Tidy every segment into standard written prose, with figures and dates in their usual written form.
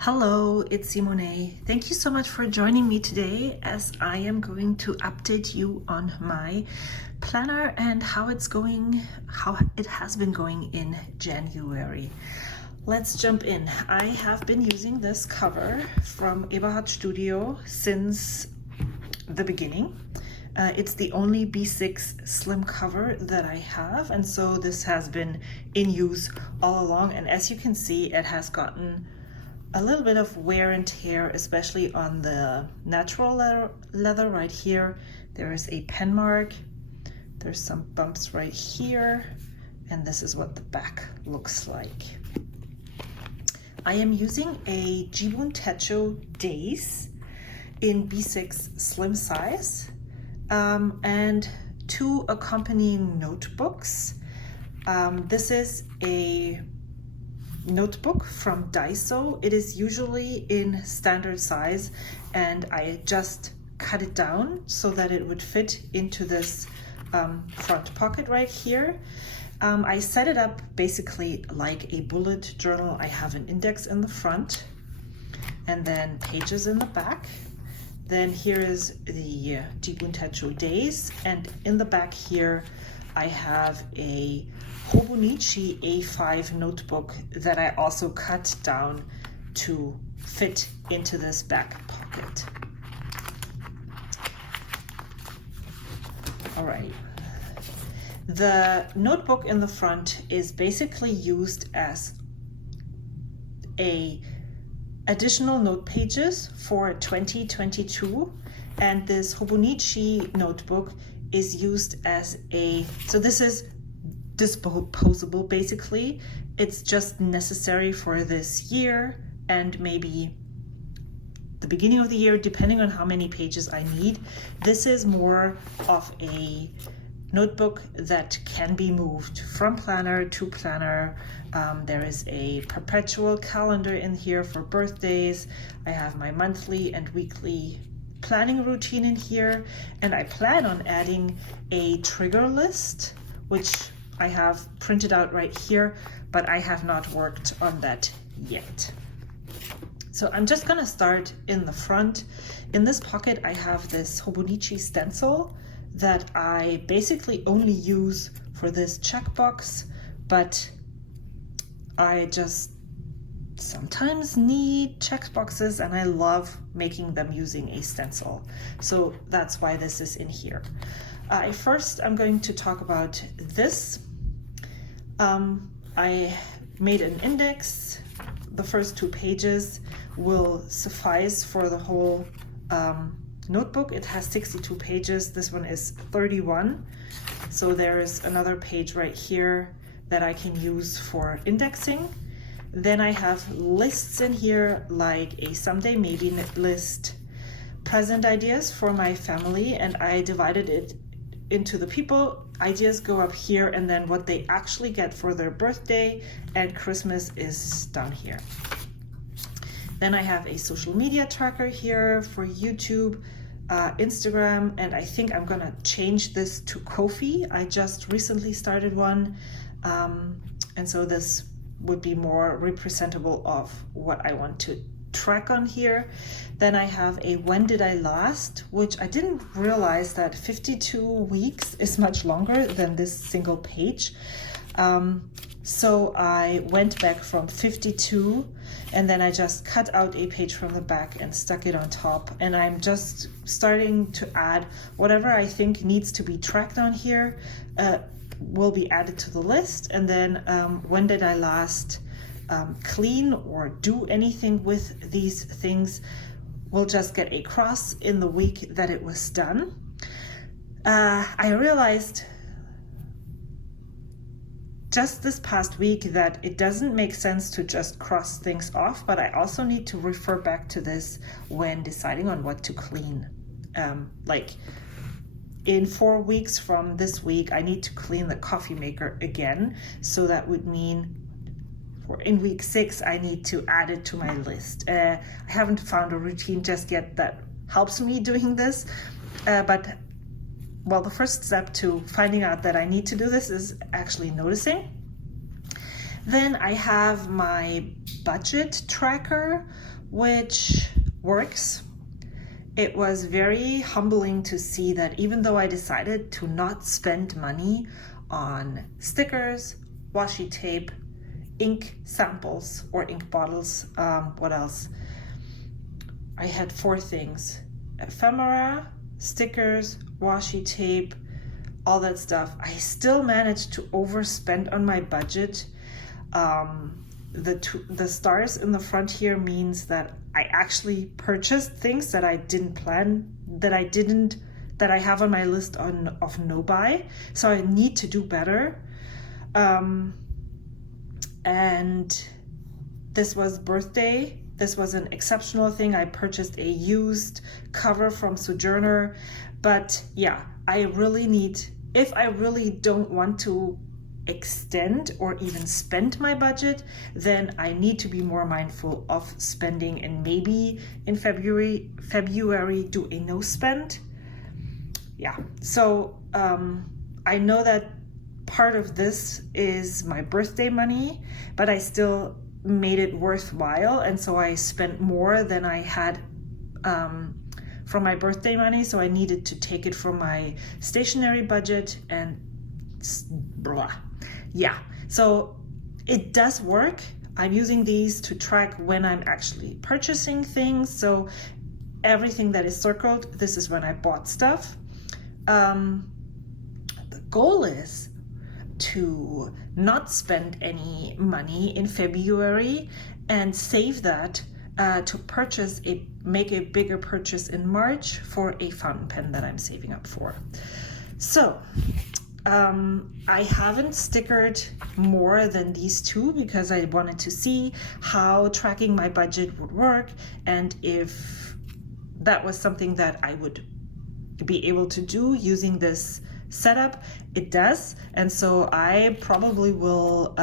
Hello, it's Simone. Thank you so much for joining me today as I am going to update you on my planner and how it has been going in January. Let's jump in. I have been using this cover from Eberhard Studio since the beginning. It's the only B6slim cover that I have, and so this has been in use all along, and as you can see, it has gotten a little bit of wear and tear, especially on the natural leather right here. There is a pen mark, there's some bumps right here, and this is what the back looks like. I am using a Jibun Techo Days in B6slim size and two accompanying notebooks. This is a notebook from Techo. It is usually in standard size, and I just cut it down so that it would fit into this front pocket right here. I set it up basically like a bullet journal. I have an index in the front and then pages in the back. Then here is the Jibun Techo Days, and in the back here I have a Hobonichi A5 notebook that I also cut down to fit into this back pocket. All right. The notebook in the front is basically used as a additional note pages for 2022, and this Hobonichi notebook is used as so this is disposable basically. It's just necessary for this year and maybe the beginning of the year, depending on how many pages I need. This is more of a notebook that can be moved from planner to planner. There is a perpetual calendar in here for birthdays. I have my monthly and weekly planning routine in here, and I plan on adding a trigger list, which I have printed out right here, but I have not worked on that yet. So I'm just gonna start in the front. In this pocket, I have this Hobonichi stencil that I basically only use for this checkbox, but I just sometimes need checkboxes and I love making them using a stencil. So that's why this is in here. First, I'm going to talk about this. I made an index. The first two pages will suffice for the whole notebook. It has 62 pages. This one is 31. So there's another page right here that I can use for indexing. Then I have lists in here, like a someday maybe list, present ideas for my family, and I divided it into the people. Ideas go up here, and then what they actually get for their birthday and Christmas is down here. Then I have a social media tracker here for YouTube, Instagram, and I think I'm gonna change this to Ko-fi. I just recently started one, and so this would be more representable of what I want to track on here. Then I have a when did I last, which I didn't realize that 52 weeks is much longer than this single page. So I went back from 52, and then I just cut out a page from the back and stuck it on top. And I'm just starting to add whatever I think needs to be tracked on here will be added to the list. And then when did I last clean or do anything with these things, we'll just get a cross in the week that it was done. I realized just this past week that it doesn't make sense to just cross things off, but I also need to refer back to this when deciding on what to clean. Like in 4 weeks from this week, I need to clean the coffee maker again. So that would mean in week 6, I need to add it to my list. I haven't found a routine just yet that helps me doing this, but well, the first step to finding out that I need to do this is actually noticing. Then I have my budget tracker, which works. It was very humbling to see that even though I decided to not spend money on stickers, washi tape, ink samples or ink bottles, what else? I had 4 things: ephemera, stickers, washi tape, all that stuff. I still managed to overspend on my budget. The stars in the front here means that I actually purchased things that I didn't plan, that I have on my list of no buy. So I need to do better. And this was birthday. This was an exceptional thing. I purchased a used cover from Sojourner. But yeah, I really need, if I really don't want to extend or even spend my budget, then I need to be more mindful of spending, and maybe in February do a no spend. Yeah, so I know that part of this is my birthday money, but I still made it worthwhile, and so I spent more than I had from my birthday money, so I needed to take it from my stationery budget and blah. Yeah, so it does work. I'm using these to track when I'm actually purchasing things. So everything that is circled, this is when I bought stuff. The goal is to not spend any money in February and save that to make a bigger purchase in March for a fountain pen that I'm saving up for. So I haven't stickered more than these 2 because I wanted to see how tracking my budget would work, and if that was something that I would be able to do using this setup. It does, and so I probably will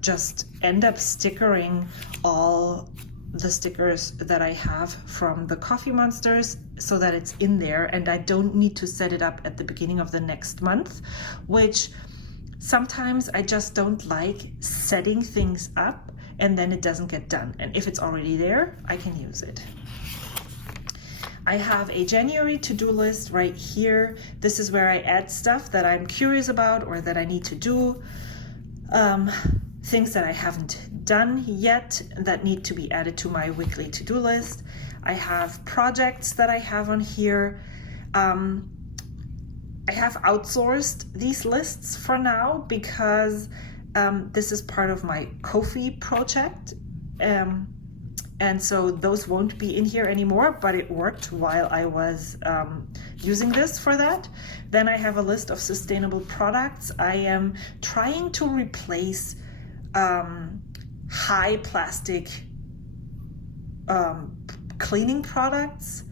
just end up stickering all the stickers that I have from the Coffee Monsters so that it's in there and I don't need to set it up at the beginning of the next month, which sometimes I just don't like setting things up and then it doesn't get done. And if it's already there, I can use it. I have a January to-do list right here. This is where I add stuff that I'm curious about or that I need to do. Things that I haven't done yet that need to be added to my weekly to-do list. I have projects that I have on here. I have outsourced these lists for now because this is part of my Ko-fi project. And so those won't be in here anymore, but it worked while I was using this for that. Then I have a list of sustainable products. I am trying to replace high plastic cleaning products.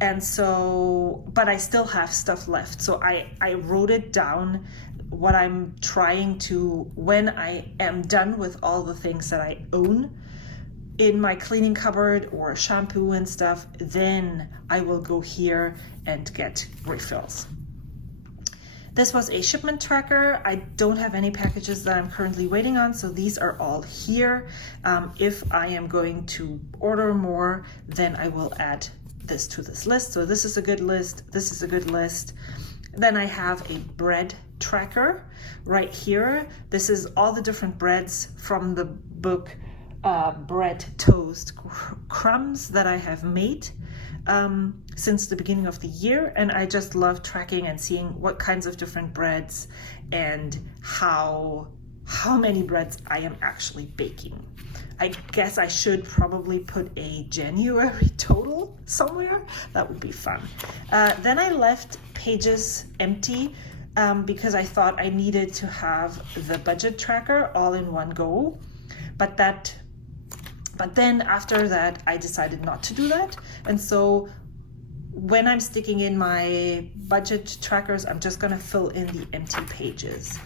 And so, but I still have stuff left. So I wrote it down what I'm trying to, when I am done with all the things that I own in my cleaning cupboard or shampoo and stuff, then I will go here and get refills. This was a shipment tracker. I don't have any packages that I'm currently waiting on, so these are all here. If I am going to order more, then I will add this to this list. So this is a good list. This is a good list. Then I have a bread tracker right here. This is all the different breads from the book Bread Toast Crumbs that I have made since the beginning of the year, and I just love tracking and seeing what kinds of different breads and how many breads I am actually baking. I guess I should probably put a January total somewhere. That would be fun. Then I left pages empty because I thought I needed to have the budget tracker all in one go, but then after that, I decided not to do that. And so when I'm sticking in my budget trackers, I'm just gonna fill in the empty pages.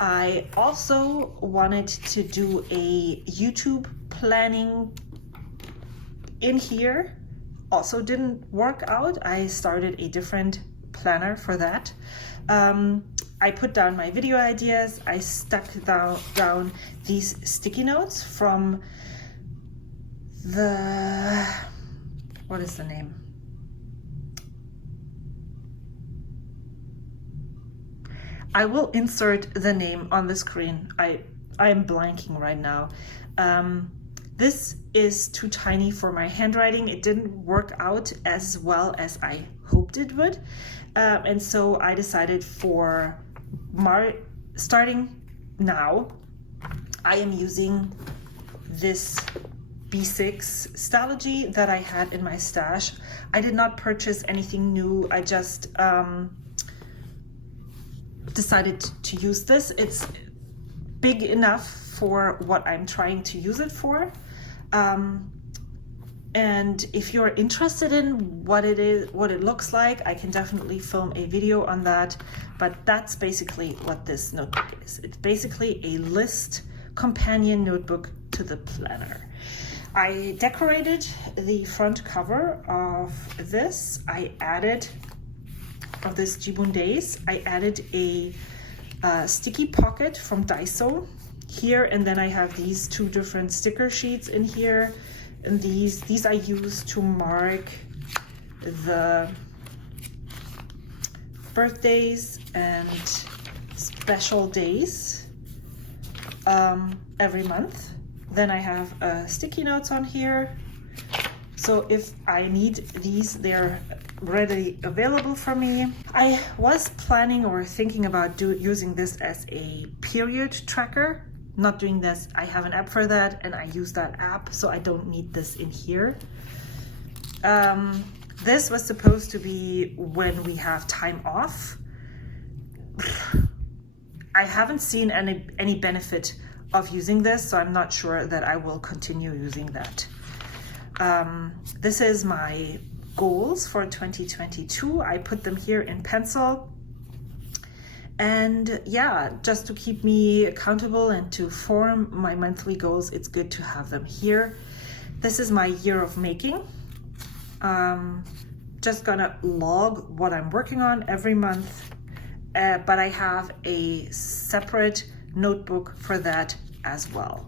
I also wanted to do a YouTube planning in here. Also didn't work out. I started a different planner for that. I put down my video ideas. I stuck down these sticky notes from what is the name? I will insert the name on the screen. I am blanking right now. This is too tiny for my handwriting. It didn't work out as well as I hoped it would. And so I decided for starting now, I am using this B6 Stylogy that I had in my stash. I did not purchase anything new. I just decided to use this. It's big enough for what I'm trying to use it for. And if you're interested in what it is, what it looks like, I can definitely film a video on that. But that's basically what this notebook is. It's basically a list companion notebook to the planner. I decorated the front cover of this. Of this Jibun Days, I added a sticky pocket from Daiso here, and then I have these two different sticker sheets in here, and these I use to mark the birthdays and special days every month. Then I have sticky notes on here, so if I need these, they're readily available for me. I was planning or thinking about using this as a period tracker. Not doing this. I have an app for that, and I use that app, so I don't need this in here. This was supposed to be when we have time off. I haven't seen any benefit of using this, so I'm not sure that I will continue using that. This is my goals for 2022. I put them here in pencil. And yeah, just to keep me accountable and to form my monthly goals, it's good to have them here. This is my year of making. Just gonna log what I'm working on every month, but I have a separate notebook for that as well.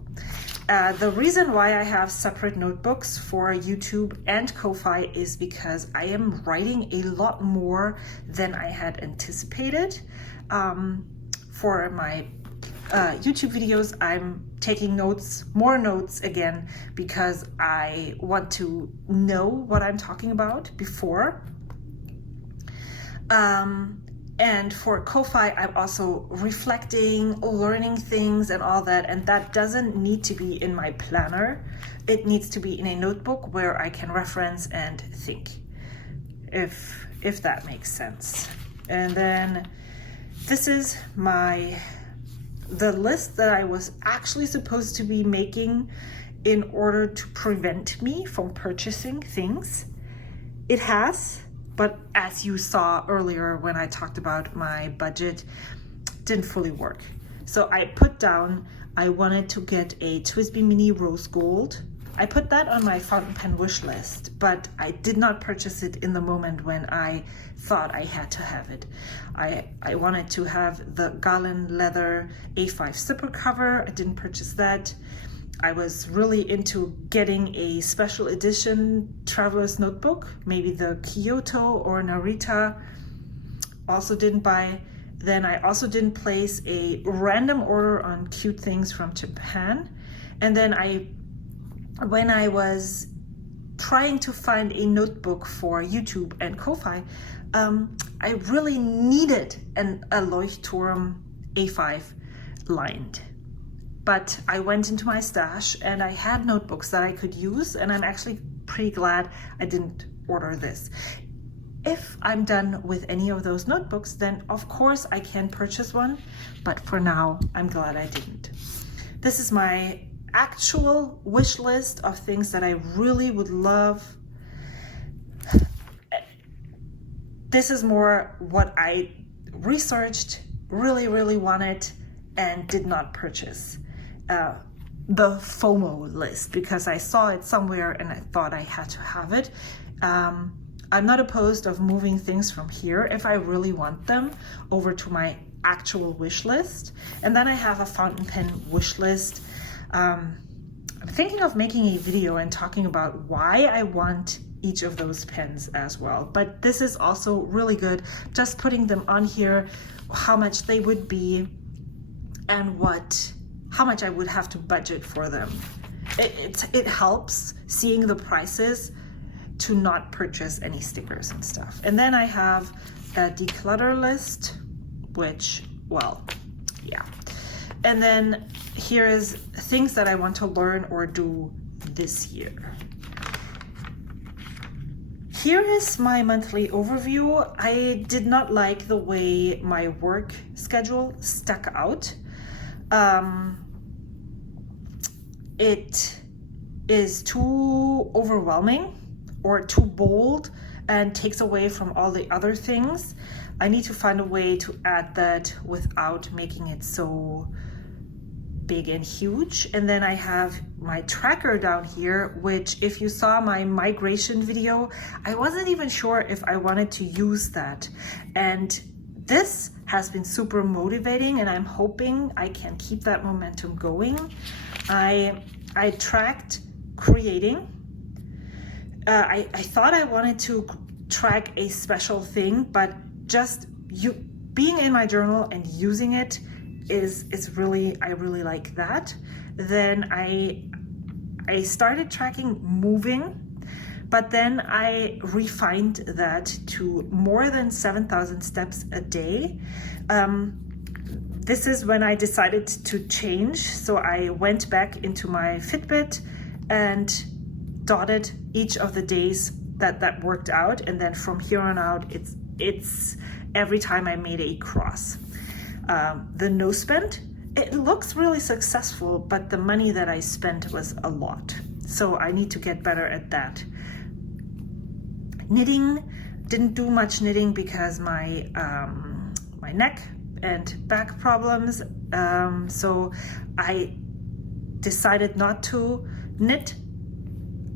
The reason why I have separate notebooks for YouTube and Ko-Fi is because I am writing a lot more than I had anticipated. For my YouTube videos, I'm taking notes, more notes again, because I want to know what I'm talking about before. And for Ko-Fi, I'm also reflecting, learning things and all that, and that doesn't need to be in my planner. It needs to be in a notebook where I can reference and think, if that makes sense. And then this is the list that I was actually supposed to be making in order to prevent me from purchasing things. It has, but as you saw earlier when I talked about my budget, didn't fully work. So I put down, I wanted to get a TWSBI Mini Rose Gold. I put that on my fountain pen wish list, but I did not purchase it in the moment when I thought I had to have it. I wanted to have the Garland leather A5 zipper cover. I didn't purchase that. I was really into getting a special edition traveler's notebook, maybe the Kyoto or Narita. Also didn't buy. Then I also didn't place a random order on cute things from Japan. And then when I was trying to find a notebook for YouTube and Ko-Fi, I really needed a Leuchtturm A5 lined. But I went into my stash and I had notebooks that I could use, and I'm actually pretty glad I didn't order this. If I'm done with any of those notebooks, then of course I can purchase one, but for now, I'm glad I didn't. This is my actual wish list of things that I really would love. This is more what I researched, really wanted, and did not purchase. The FOMO list, because I saw it somewhere and I thought I had to have it. I'm not opposed of moving things from here if I really want them over to my actual wish list. And then I have a fountain pen wish list thinking of making a video and talking about why I want each of those pens as well. But this is also really good, just putting them on here, how much they would be and how much I would have to budget for them. It helps seeing the prices to not purchase any stickers and stuff. And then I have a declutter list, which, well, yeah. And then here is things that I want to learn or do this year. Here is my monthly overview. I did not like the way my work schedule stuck out. It is too overwhelming or too bold and takes away from all the other things. I need to find a way to add that without making it so big and huge. And then I have my tracker down here, which if you saw my migration video, I wasn't even sure if I wanted to use that. And this has been super motivating, and I'm hoping I can keep that momentum going. I tracked creating. I thought I wanted to track a special thing, but just being in my journal and using it is really, I really like that. Then I started tracking moving, but then I refined that to more than 7,000 steps a day. This is when I decided to change. So I went back into my Fitbit and dotted each of the days that worked out. And then from here on out, it's every time I made a cross. The no spend, it looks really successful, but the money that I spent was a lot. So I need to get better at that. Knitting, didn't do much knitting because my neck and back problems. So I decided not to knit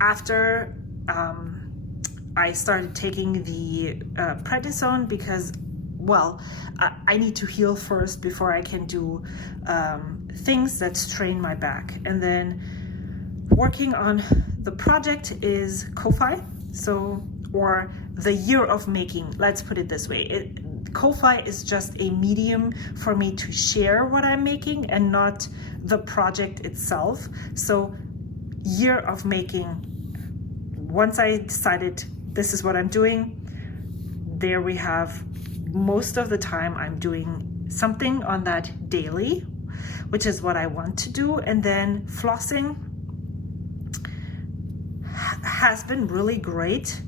after I started taking the prednisone because, well, I need to heal first before I can do things that strain my back. And then working on the project is Ko-Fi, or the year of making, let's put it this way. Ko-Fi is just a medium for me to share what I'm making and not the project itself. So year of making, once I decided this is what I'm doing, there we have. Most of the time I'm doing something on that daily, which is what I want to do. And then flossing has been really great.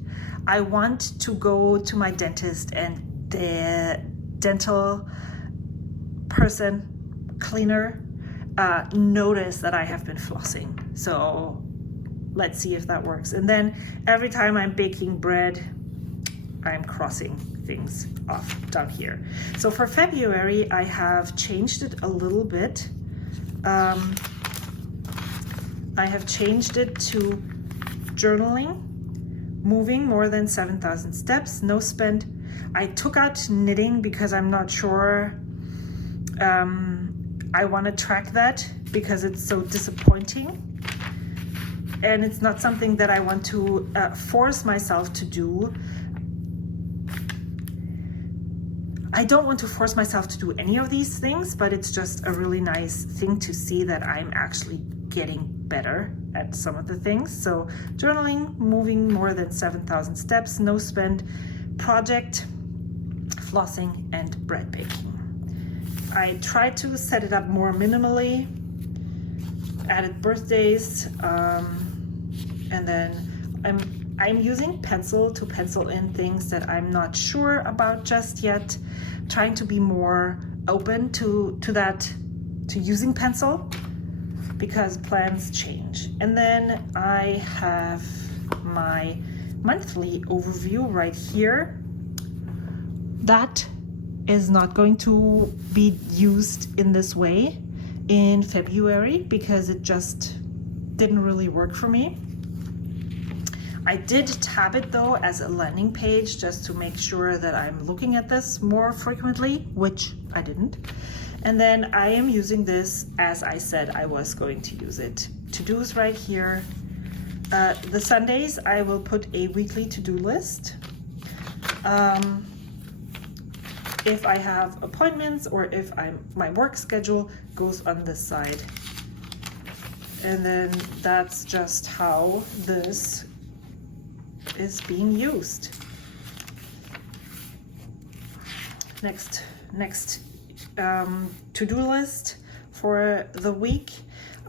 I want to go to my dentist and the dental person, cleaner, notice that I have been flossing. So let's see if that works. And then every time I'm baking bread, I'm crossing things off down here. So for February, I have changed it a little bit. I have changed it to journaling, moving more than 7,000 steps, no spend. I took out knitting because I'm not sure I want to track that because it's so disappointing. And it's not something that I want to force myself to do. I don't want to force myself to do any of these things, but it's just a really nice thing to see that I'm actually getting better at some of the things. So journaling, moving more than 7,000 steps, no spend, project, flossing, and bread baking. I tried to set it up more minimally, added birthdays, and then I'm using pencil to pencil in things that I'm not sure about just yet, trying to be more open to using pencil because plans change. And then I have my monthly overview right here. That is not going to be used in this way in February because it just didn't really work for me. I did tab it though as a landing page just to make sure that I'm looking at this more frequently, which I didn't. And then I am using this as I said I was going to use it, to-dos right here. The Sundays, I will put a weekly to-do list. If I have appointments or if my work schedule goes on this side. And then that's just how this is being used. Next to-do list for the week.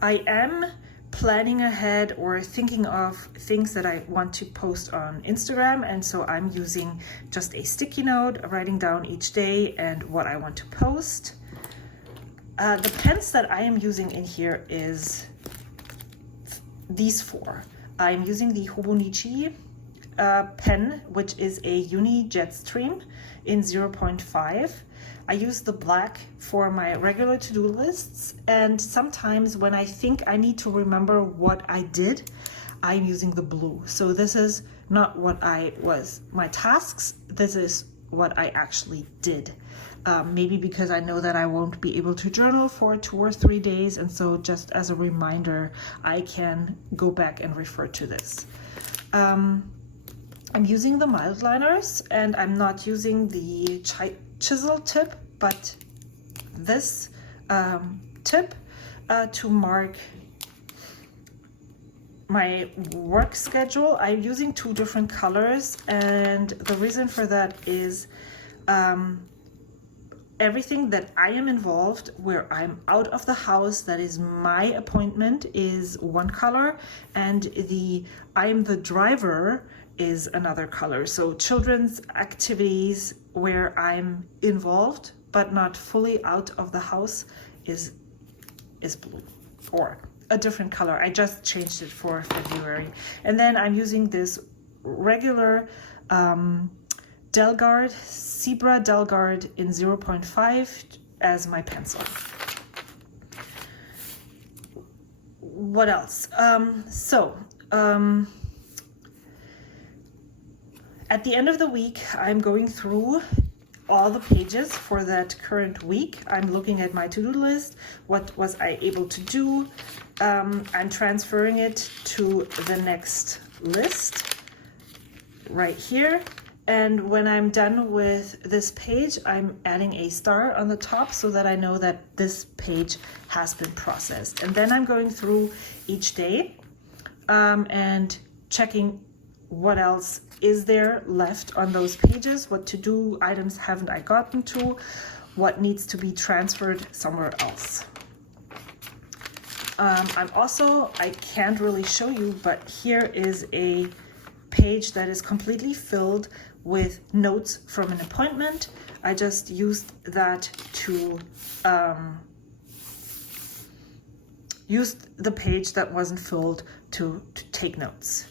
I am planning ahead or thinking of things that I want to post on Instagram, and so I'm using just a sticky note, writing down each day and what I want to post. The pens that I am using in here is these four. I'm using the Hobonichi pen, which is a Uni Jetstream in 0.5. I use the black for my regular to-do lists, and sometimes when I think I need to remember what I did, I'm using the blue. So this is not what my tasks, this is what I actually did. Maybe because I know that I won't be able to journal for 2 or 3 days, and so just as a reminder, I can go back and refer to this. I'm using the mild liners, and I'm not using the chisel tip, but this tip to mark my work schedule. I'm using 2 different colors, and the reason for that is everything that I am involved, where I'm out of the house, that is my appointment, is one color, and I'm the driver is another color. So children's activities where I'm involved but not fully out of the house is blue, or a different color. I just changed it for February. And then I'm using this regular Delgard, Zebra Delgard in 0.5 as my pencil. What else? At the end of the week, I'm going through all the pages for that current week. I'm looking at my to-do list. What was I able to do? I'm transferring it to the next list right here. And when I'm done with this page, I'm adding a star on the top so that I know that this page has been processed. And then I'm going through each day and checking what else is there left on those pages, what to-do items haven't I gotten to, what needs to be transferred somewhere else. I can't really show you, but here is a page that is completely filled with notes from an appointment. I just used that to use the page that wasn't filled to take notes.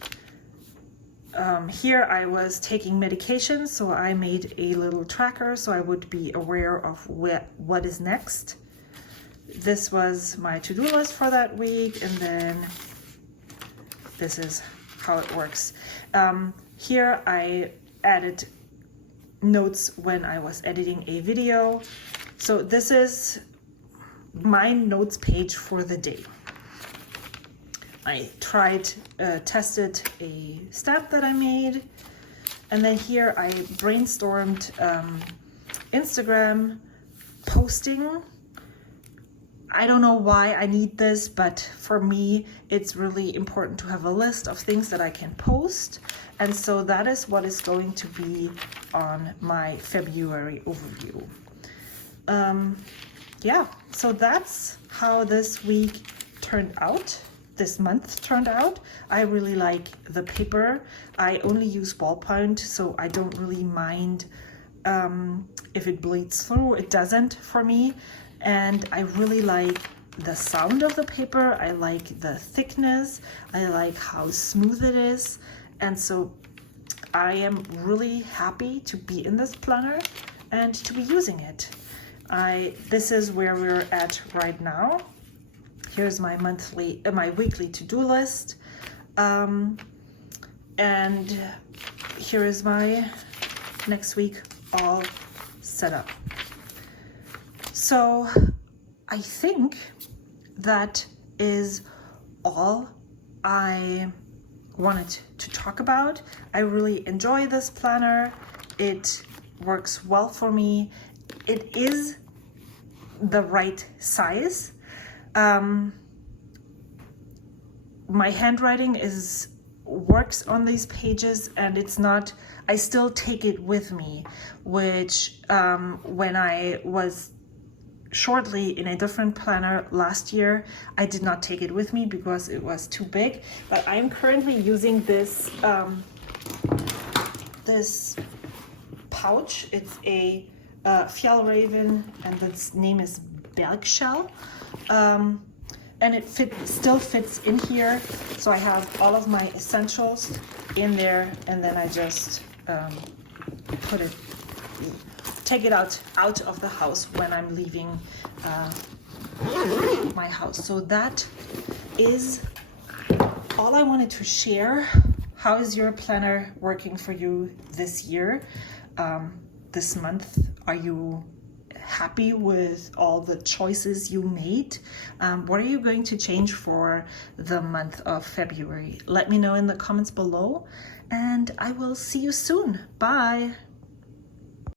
Here I was taking medication, so I made a little tracker so I would be aware of what is next. This was my to-do list for that week, and then this is how it works. Here I added notes when I was editing a video. So this is my notes page for the day. I tested a stamp that I made, and then here I brainstormed Instagram posting. I don't know why I need this, but for me, it's really important to have a list of things that I can post. And so that is what is going to be on my February overview. Yeah, so that's how this week turned out. This month turned out. I really like the paper. I only use ballpoint, so I don't really mind if it bleeds through. It doesn't for me. And I really like the sound of the paper. I like the thickness. I like how smooth it is. And so I am really happy to be in this planner and to be using it. This is where we're at right now. Here's my weekly to-do list. And here is my next week all set up. So I think that is all I wanted to talk about. I really enjoy this planner. It works well for me. It is the right size. My handwriting works on these pages, and it's not, I still take it with me, which when I was shortly in a different planner last year, I did not take it with me because it was too big. But I'm currently using this this pouch. It's a Fjallraven, and its name is Bergshell. And it still fits in here, so I have all of my essentials in there, and then I just take it out of the house when I'm leaving my house. So that is all I wanted to share. How is your planner working for you this year, this month? Are you happy with all the choices you made? What are you going to change for the month of February? Let me know in the comments below, and I will see you soon. Bye.